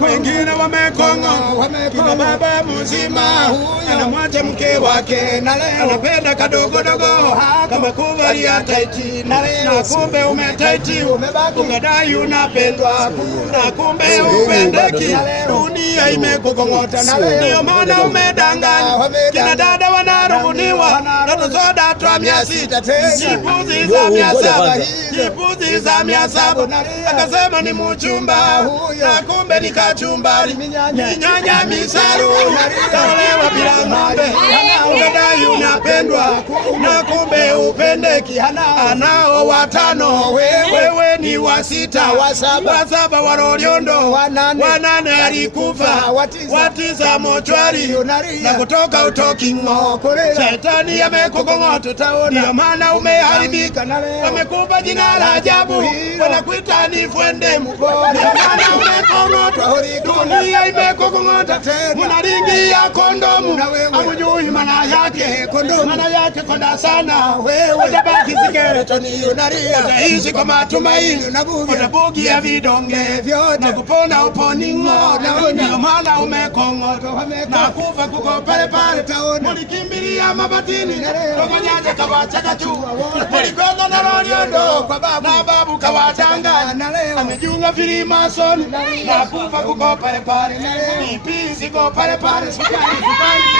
wengine wamekongo, kina baba mzima anamwacha mke wake, anapenda kadogo dogo kama kuvalia taiti, na kumbe umetaiti, ukadai unapendwa, na kumbe upendeki, dunia imekukong'ota, ndio maana umedanganya. Kina dada wanarubuniwa ndoto soda twa 600, chipuzi za 700, chipuzi za 700, akasema ni mchumba, na kumbe ni kachumbari, nyanya misaru, kaolewa bila ng'ombe, ukadai unapendwa, na kumbe upendeki, anao 5, wewe ni wa 6, wa 7 Waroliondo, wa 8 alikufa, wa 9 mochwari, na kutoka utoki ng'o. Shetani amekukong'ota, ndio maana umeharibika, amekupa jina la ajabu, wanakuita ni Fwende Mkong'ota, ndio maana umekong'otwa, dunia imekukong'ota, unaringia kondomu, hamjui maana yake kondomu, maana yake konda sana, utabaki skeletoni, utaishi kwa matumaini, utabugia vidonge na kupona uponi ng'o, ndio maana umekong'otwa, na kufa kuko pale pale, mulikimbilia mabatini, Nyanja kawacha kachu, mulikwenda na Roliondo kwa babu kawachanganya, amejiunga Freemason, na kufa kuko pale pale, ipisi ko pale pale, sukari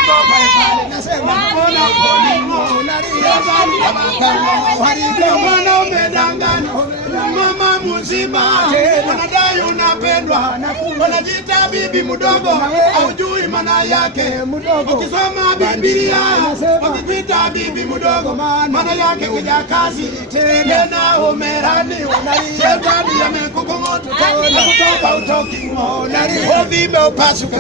ko pale pale, nasema mbona uponi ng'o, ndio maana umedanganya mama mzima, unadai unapendwa, unajiita bibi mdogo, haujui maana yake mdogo. Ukisoma Biblia ukipita bibi mdogo, maana yake kijakazi, tena umeraniwa, shetani amekukong'ota, kutoka utoki ng'o, uvimbe upasuke.